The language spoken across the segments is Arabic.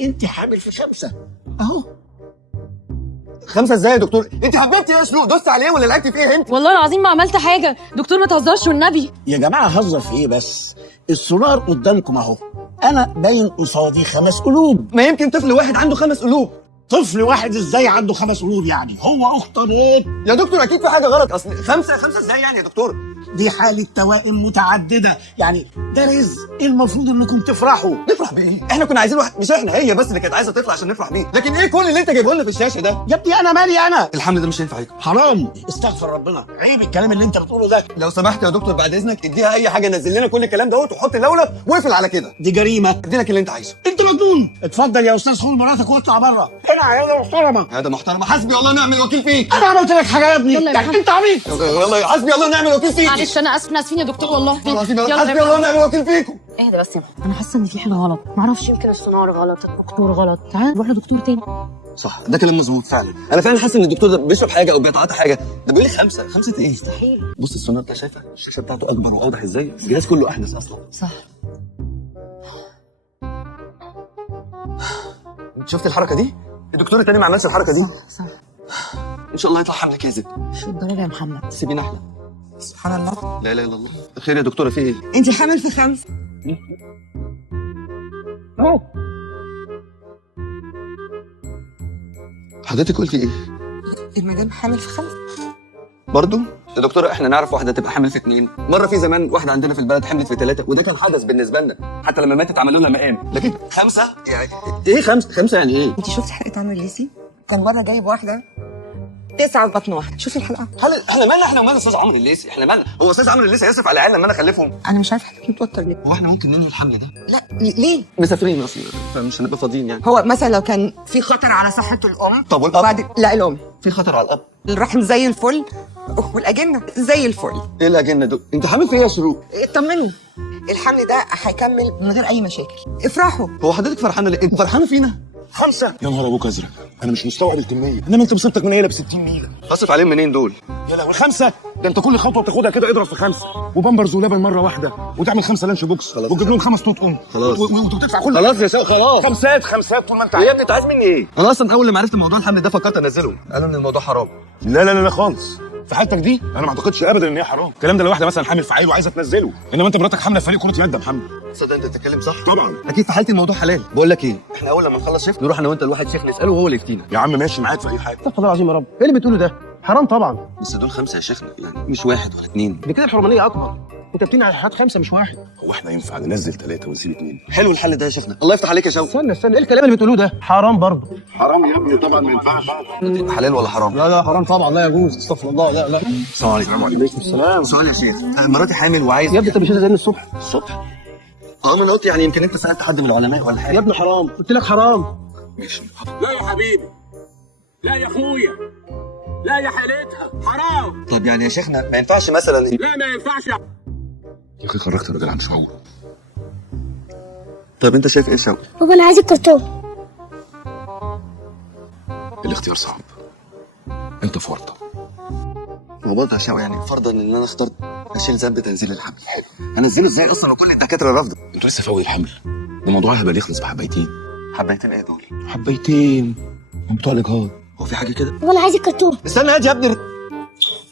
انت حامل في 5 اهو. 5 ازاي يا دكتور؟ انت حبيبتي ايه يا شروق؟ دوست عليه ولا لعبتي في ايه انت؟ والله العظيم ما عملت حاجه دكتور، ما تهزرش والنبي. يا جماعه هزر في ايه بس؟ السونار قدامكم اهو، انا باين قصادي 5 قلوب. ما يمكن طفل واحد عنده 5 قلوب. طفل واحد ازاي عنده 5 قلوب يعني؟ هو اختارت. يا دكتور اكيد في حاجه غلط، اصل 5 ازاي يعني يا دكتور؟ دي حالة توائم متعددة، يعني ده رزق المفروض انكم تفرحوا. نفرح بايه؟ احنا كنا عايزين واحد، مش احنا، هي بس اللي كانت عايزه تطلع عشان نفرح بيه، لكن ايه كل اللي انت جايبه لنا في الشاشه ده؟ يا ابني انا مالي انا؟ الحمل ده مش هينفع عليكم. حرام، استغفر ربنا، عيب الكلام اللي انت بتقوله ده. لو سمحت يا دكتور بعد اذنك اديها اي حاجه، نزل لنا كل الكلام دوت وحط لولب واقفل على كده. دي جريمة. اديلك اللي انت عايزه. انت مجنون. اتفضل يا استاذ، خد مراتك واطلع بره. انا عياده محترمة. هذا محترم، حسبي الله ونعم الوكيل فيك. انا عملت لك حاجة يا ابني؟ يلا يا يعني محمد. انت عبيط. يلا حسبي الله ونعم الوكيل فيك. معلش انا اسفين يا دكتور والله. حسبي الله ونعم الوكيل فيكم. اهدى بس يا محمد، انا حاسه ان في حاجه غلط، معرفش يمكن السونار غلط، الدكتور غلط، تعال نروح لدكتور تاني. صح، ده كلام مظبوط فعلا. انا فعلا حاسس ان الدكتور ده بيشرب حاجه او بيتعاطى حاجه. ده بيقول لي 5 ايه؟ مستحيل. بص السونار ده، شايفه الشاشه بتاعته اكبر واوضح ازاي؟ الجهاز كله احدث اصلا. صح. انت شفت الحركه دي؟ الدكتور التاني ما عملش الحركه دي. صح. ان شاء الله يطلع حمل كاذب. شو الدرجه يا محمد؟ سيبينا احنا. سبحان الله. لا اله الا الله. خير يا دكتوره في ايه؟ انت حامل في 5. اهو. حضرتك قلتي ايه؟ المدام حامل في 5. برضو يا دكتوره احنا نعرف واحده تبقى حامل في 2. مره في زمان واحده عندنا في البلد حملت في 3 وده كان حدث بالنسبه لنا، حتى لما ماتت عملوا لها مقام. لكن 5 يعني ايه؟ 5 يعني ايه؟ انت شفتي حلقه عمرو الليثي؟ كان مره جايب واحده 9 في بطن واحده. شوفي الحلقه. احنا مالنا احنا ومال استاذ عمرو الليثي؟ احنا مالنا؟ هو استاذ عمرو الليثي هيصرف على العيال لما انا اخلفهم؟ انا مش عارفه حضرتك متوتر ليه. هو احنا ممكن ننهي الحمل ده؟ لا ليه؟ مسافرين اصلا فمش هنبقى فاضيين يعني. هو مثلا لو كان في خطر على صحه الام. طب والاب؟ بعد لا الام في خطر على الاب. الرحم زي الفل والاجنه زي الفل. ايه الاجنه دول؟ انت حامل في ايه يا شروق؟ اطمنوا، الحمل ده هيكمل من غير اي مشاكل. افرحوا. هو حضرتك فرحانه ليه؟ انت فرحانه فينا؟ 5. يا نهار ابوك ازرق، انا مش مستوعب الكميه، انما انت مصيبتك من هنا ب 60 ميله. هصرف عليهم منين دول؟ يا لهوي 5؟ ده انت كل خطوه بتاخدها كده اضرب في 5 وبامبرز ولبن مره واحده وتعمل 5 لانش بوكس وتجيب لهم 5 توت خلاص. وتدفع كل خلاص يا شيخ خلاص. 5 طول ما انت يا ابني انت عايز مني ايه؟ انا اصلا اول لما عرفت موضوع الحمل ده فكرت انزله، قالوا ان الموضوع حرام. لا خالص. في حالتك دي انا ما اعتقدش ابدا ان هي حرام. الكلام ده لو واحده مثلا حامل في عيل وعايزه تنزله، انما انت مراتك حامله في فريق كره يد يا محمد. تصدق انت بتتكلم صح؟ طبعا. اكيد في حالتي الموضوع حلال. بقول لك ايه، احنا اول لما نخلص شيفت نروح انا وانت لواحد شيخ نساله وهو اللي يفتينا. يا عم ماشي معاك في اي حاجه. استغفر الله العظيم يا رب، ايه اللي بتقوله ده؟ حرام طبعا. بس دول 5 يا شيخنا، يعني مش 1 ولا 2. دي كده الحرمانيه اكبر. انت بتبني على حاجات 5 مش 1. هو احنا ينفع ننزل 3 ونسيب 2؟ حلو الحل ده يا شيخنا، الله يفتح عليك يا شوقي. استنى ايه الكلام اللي بتقولوه ده؟ حرام برضه. حرام يا ابني طبعا ما ينفعش. حلال ولا حرام؟ لا حرام طبعا، لا يجوز. استغفر الله. لا. السلام عليكم. وعليكم السلام. سؤال يا شيخ، مراتي حامل وعايز يا ابني انت مش زي الصبح. ما انا قلت يعني يمكن انت سالت حد من العلماء ولا حاجه. يا ابني حرام، قلت لك حرام. ماشي. لا يا حبيبي، لا يا اخويا، لا يا حالتها، حرام. طب يعني يا شيخنا ما ينفعش مثلا؟ لا ما ينفعش يا اخي خرجت الراجل عن شعور. طب انت شايف ايه يا شوقي؟ بابا انا عايز الكرتون. الاختيار صعب، انت في ورطه. هو برضه يا شوقي يعني فرضا ان انا اخترت اشيل ذنب تنزيل الحمل، حلو، انزله ازاي اصلا وكل الدكاتره رافضه؟ انتوا لسه في اول الحمل، الموضوع هيبقى يخلص بحبيتين. حبيتين ايه دول؟ حبيتين هم بتوع الاجهاض. هو في حاجه كده؟ بابا انا عايز الكرتون. استنى يا ابني.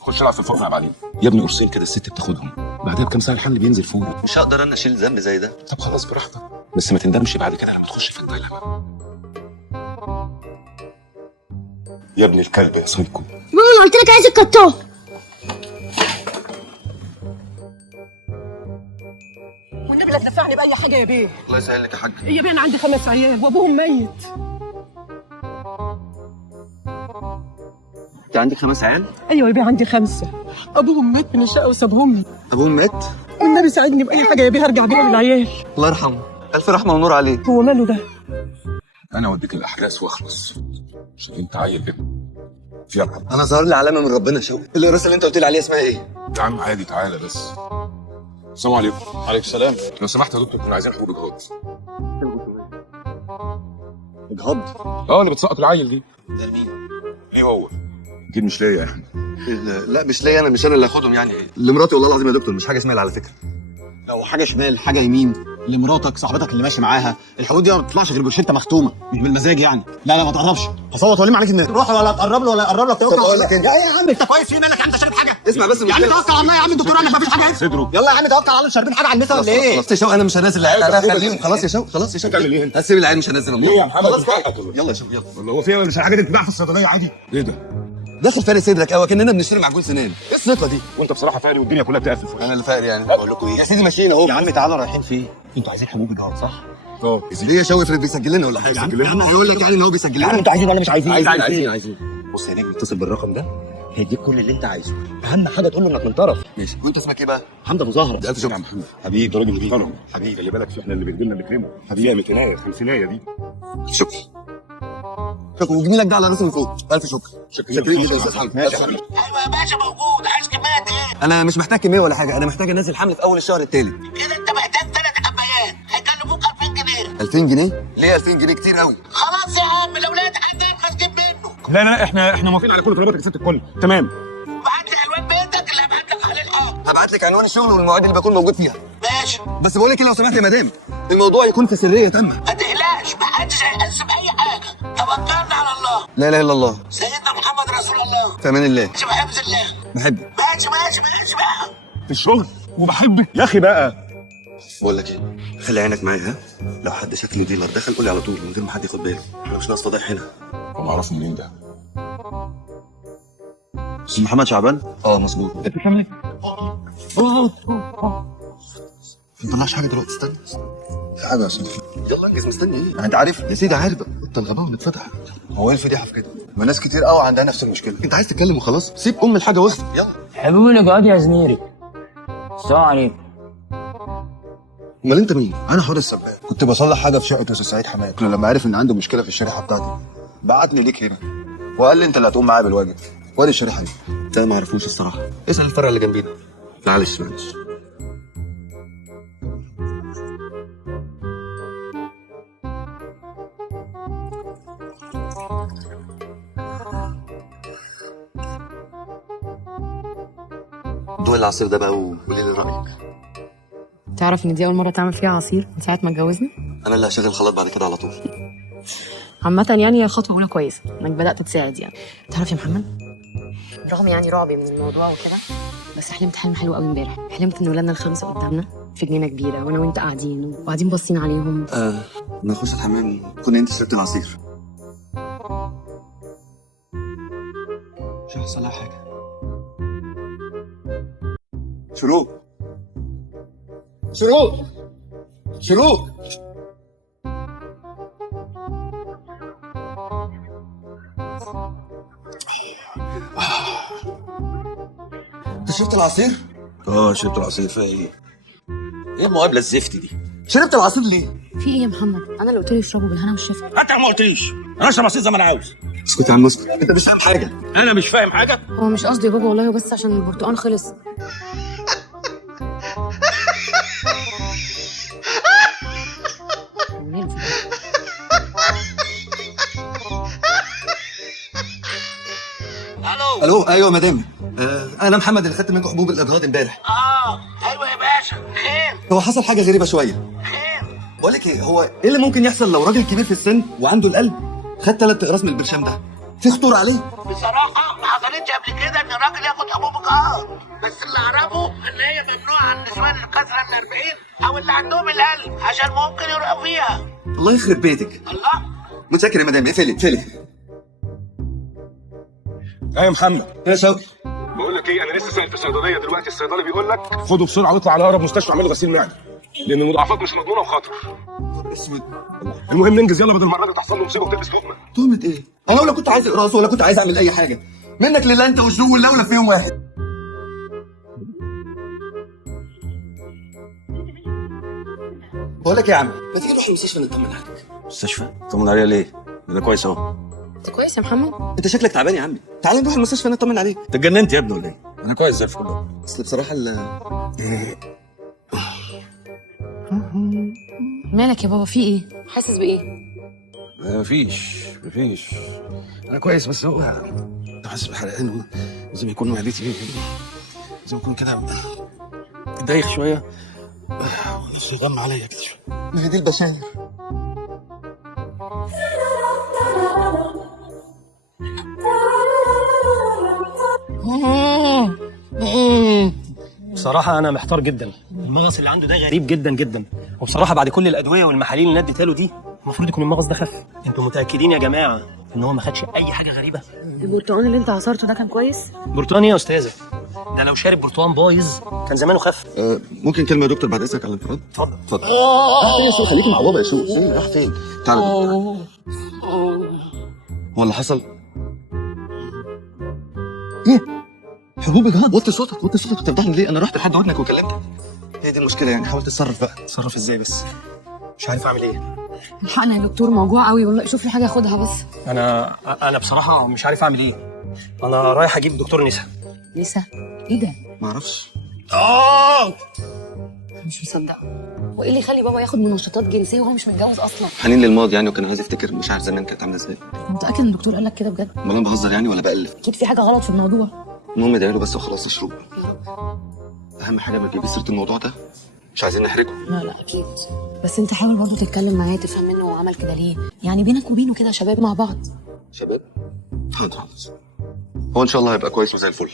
خش العب في الفرن يا بعدين. يا ابني قرصين كده الست بتاخدهم، بعدها بكام ساعه الحمل بينزل فوري. مش هقدر انا اشيل ذنب زي ده. طب خلاص براحتك، بس ما تندمش بعد كده لما تخش في الدايلما. يا ابني الكلب يا سايكو. بابا انا قلت لك عايز الكرتون. والنبي لا تنفعني باي حاجه يا بيه. الله يسهل لك يا حاج. يا بيه انا عندي 5 عيال وابوهم ميت. انت عندك 5 عيال؟ ايوه يا بيه عندي 5. ابوهم مات من الشقه وسابهم لي. ابوهم مات؟ والنبي ساعدني باي حاجه يا بيه هرجع بيهم العيال. الله يرحمه، الف رحمه ونور عليه. هو ماله ده؟ انا اوديك الاحداث واخلص عشان انت عيل ابن. يلا انا ظهر لي علامه من ربنا. شوقي القراصه اللي انت قلت لي عليها اسمها ايه؟ يا عم عادي، تعالى بس. السلام عليكم. عليكم السلام. لو سمحت يا دكتور كنا عايزين حبوب اجهاض. اجهاض؟ اللي بتسقط العيل دي. ده لمين؟ ايه هو؟ اكيد مش ليا احنا. لا مش ليا انا اللي هاخدهم يعني. لمراتي والله العظيم يا دكتور، مش حاجه شمال على فكره. لو حاجه شمال حاجه يمين اللي مراتك صاحبتك اللي ماشي معاها، الحقوق دي ما بتطلعش غير بروشته مختومه، مش بالمزاج يعني. لا ما تقربش، هصوت والم عليك الناس. روح ولا تقرب له ولا يقرب لك. بقول لك انت يا عم انت كويس فين؟ مالك يا عم؟ انت شارب حاجه؟ اسمع بس يا عم توكل على الله يا عم، الدكتور قال لك مفيش حاجه. صدره يلا يا عم توكل على الله، شاربين حاجه على المثل ولا ايه؟ خلاص يا شوقي انا مش هنزل العيال، انا هخليهم. خلاص يا شوقي، خلاص يا شوقي. تعمل ايه انت؟ هسيب العيال مش هنزلهم. ليه يا محمد؟ خلاص بقى. يلا يلا يا شوقي يلا. ولا هو في مش الحاجه دي بتتباع في الصيدليه عادي؟ ايه ده؟ داخل فارق صدرك قوي كاننا بنشتري معجون سنان. ايه الثقه دي؟ وانت بصراحه فارق والدنيا كلها بتقفل. انا اللي فارق يعني. بقول لكم ايه يا سيدي، ماشيين اهو. يا عم تعالى رايحين فين؟ انتوا عايزين حبوب الجواب صح؟ اه ليه يا شوقي؟ افرض بيسجل لنا ولا حاجه؟ بيسجل لنا؟ هيقول لك يعني ان هو بيسجل يا عم لنا. انتوا عايزين ولا مش عايزين؟ عايزين. بص يا نجم، اتصل بالرقم ده هيديك كل اللي انت عايزه، اهم حاجه تقول له انك من طرف. ماشي. وانت اسمك ايه بقى؟ حمد ابو زهره. ده الف شكر. محمد حبيبي، انت راجل محترم حبيبي. خلي بالك احنا اللي بيجي لنا بنكرمه حبيبي. يا متنايه خمسينيه دي. شكرا. شكرا، وجميلك ده على راسي من فوق. الف شكر. شكرا جدا يا استاذ حمد. ماشي يا حبيبي. ايوه يا باشا موجود. عايز كميات ايه؟ انا مش محتاج كميه ولا حاجه، انا محتاج انزل حمل في اول الشهر التالي. كده انت محتاج 3 كميات هيكلفوك 2000 جنيه. 2000 جنيه؟ ليه 2000 جنيه؟ كتير قوي. خلاص يا عم لو لقيت حد ارخص جيب منه. لا احنا موافقين على كل طلباتك يا ست الكل. تمام. وبعت لي عنوان بيتك اللي هبعت لك عليه الحق. هبعت لك عنوان الشغل والمواعيد اللي بكون موجود فيها. ماشي. بس بقول لك ايه لو سمحت يا مدام، الموضوع يكون في سريه تامه. ما تقلقش محدش هيقسم اي حاجه. توكلنا على الله. لا اله الا الله. سيدنا محمد رسول الله. في امان الله. ماشي بحفظ الله. بحبك. ماشي بقى. في الشغل وبحبك يا اخي بقى. بقول لك ايه، خلي عينك معايا ها. لو حد شكل ديلر دخل قول لي على طول من غير ما حد ياخد باله. انا مش ناقص فضايح هنا. هم اعرفوا منين ده؟ استاذ محمد شعبان. اه مظبوط. انت بتعمل ايه؟ ما طلعش حاجه دلوقتي، استنى. في حاجه يا استاذ. يلا انجز، مستني ايه؟ انت عارف يا سيدي، عارف انت الغباء اللي اتفتح. هو ايه الفضيحه في كده؟ ما ناس كتير قوي عندها نفس المشكله. انت عايز تتكلم وخلاص، سيب الحاجه وسط. يلا حبيبي الاجعاد يا زميلي. السلام عليكم. امال انت مين؟ انا حوض السباك، كنت بصلح حاجه في شقه استاذ سعيد حماد. لما عرف ان عنده مشكله في الشريحه بتاعتي بعتني ليك هنا وقال لي انت اللي هتقوم معايا بالواجب. وادي الشريحه دي. انت ما اعرفوش الصراحه، اسال الفرع اللي جنبينا. معلش. دوق العصير ده بقى وقولي لي رايك. تعرف ان دي اول مره تعمل فيها عصير من ساعه ما اتجوزنا؟ انا اللي هشغل خلاط بعد كده على طول. عامه يعني هي خطوه اولى كويسه انك بدات تساعد يعني. تعرف يا محمد، رغم يعني رعبي من الموضوع وكده، بس حلمت حلم حلو قوي امبارح. حلمت ان ولادنا الخمسه قدامنا في جنينه كبيره وانا وانت قاعدين باصين عليهم. انا اخش الحمام كنا انت شربت العصير. مش هيحصل لها حاجه. شروق. انت شربت العصير؟ شربت العصير. فيها ايه؟ ايه المقابله الزفت دي؟ شربت العصير ليه؟ في ايه يا محمد؟ انا اللي قلت له اشربه بالهنا والشفا. انت ما قلتليش. انا اشرب عصير زي ما انا عاوز. اسكت يا عم اسكت، انت مش فاهم حاجه. انا مش فاهم حاجه. هو مش قصدي يا بابا والله، بس عشان البرتقال خلص. الو ايوه يا مدام. انا محمد اللي خدت منكم حبوب الاجهاض امبارح. ايوه يا باشا. خير. هو حصل حاجه غريبه شويه. خير. بقول لك ايه، هو ايه اللي ممكن يحصل لو راجل كبير في السن وعنده القلب خد 3 اقراص من البرشام ده؟ في خطوره عليه؟ بصراحه ما حصلتش قبل كده ان الراجل ياخد حبوب اجهاض، بس اللي اعرفه ان هي ممنوعه عن النسوان الكسره من 40 او اللي عندهم القلب عشان ممكن يرقوا فيها. الله يخرب بيتك. الله. متشكر يا مدام. اقفلي. يا محمد يا شوقي. بقول لك ايه، انا لسه سائل في الصيدليه دلوقتي. الصيدلي بيقول لك خده بسرعه واطلع على اقرب مستشفى اعمله غسيل معده، لان المضاعفات مش مضمونه وخطر. اسود. المهم ننجز يلا بدل المره دي تحصل له مصيبه وتلبس فوقنا. تهمة ايه؟ انا ولا كنت عايز اقراص ولا كنت عايز اعمل اي حاجه. منك لله انت والزو واللولة في يوم واحد. بقول لك يا عم، ما تيجي نروح المستشفى نطمن عليك. مستشفى؟ طمن عليها ليه؟ ده كويس اهو. انت كويس يا محمد؟ انت شكلك تعبان يا عمي، تعال نروح المستشفى نطمن عليك. انت اتجننت يا ابني ولا ايه؟ انا كويس زي الفل. اصل بصراحه مالك يا بابا؟ في ايه؟ حاسس بايه؟ مفيش. انا كويس، بس هو حاسس بحرقان وزي ما يكون معدتي زي ما يكون كده دايخ شويه نفسه يغمى عليا كده شويه. ما هي دي البشاير. بصراحة أنا محتار جدا، المغص اللي عنده ده غريب جدا جدا، وبصراحة بعد كل الأدوية والمحاليل اللي اديتها له دي المفروض يكون المغص ده خف. أنتوا متأكدين يا جماعة إن هو ما خدش أي حاجة غريبة؟ البرتقال اللي انت عصرته ده كان كويس؟ برتقان إيه يا أستاذة؟ ده لو شارب برتقان بايظ كان زمانه خف. ممكن كلمه يا دكتور بعد اذنك على الانفراد؟ اتفضل. اتفضل. راح فين يا سوق؟ خليكي مع بابا يا سوق. فين راح فين؟ تعالى يا دكتور. هو اللي حصل ايه؟ حبوب اجهاض. وطي صوتك وطي صوتك، بتفضحني ليه؟ انا رحت لحد ودنك وكلمتك. هي دي المشكله يعني، حاول تتصرف بقى. اتصرف ازاي بس؟ مش عارف اعمل ايه. الحقنا يا دكتور، موجوع قوي والله، شوف لي حاجه اخدها بس. انا بصراحه مش عارف اعمل ايه. انا رايح اجيب دكتور نسا. لسه؟ ايه ده؟ معرفش. مش مصدقه. وايه اللي يخلي بابا ياخد منشطات جنسيه وهو مش متجوز اصلا؟ حنين للماضي يعني، وكان عايز يفتكر مش عارف زمان كانت عامله ازاي. انت متاكد ان الدكتور قال لك كده بجد؟ امال انا بهزر يعني ولا بألف؟ اكيد في حاجه غلط في الموضوع. المهم ادعي له بس وخلاص يشرب. يا رب. اهم حاجه ما تجيبيش سيره الموضوع ده، مش عايزين نحرجه. لا اكيد، بس انت حاول برضه تتكلم معاه تفهم منه هو عمل كده ليه، يعني بينك وبينه كده شباب مع بعض. شباب؟ حاضر. هو ان شاء الله هيبقى كويس وزي الفل.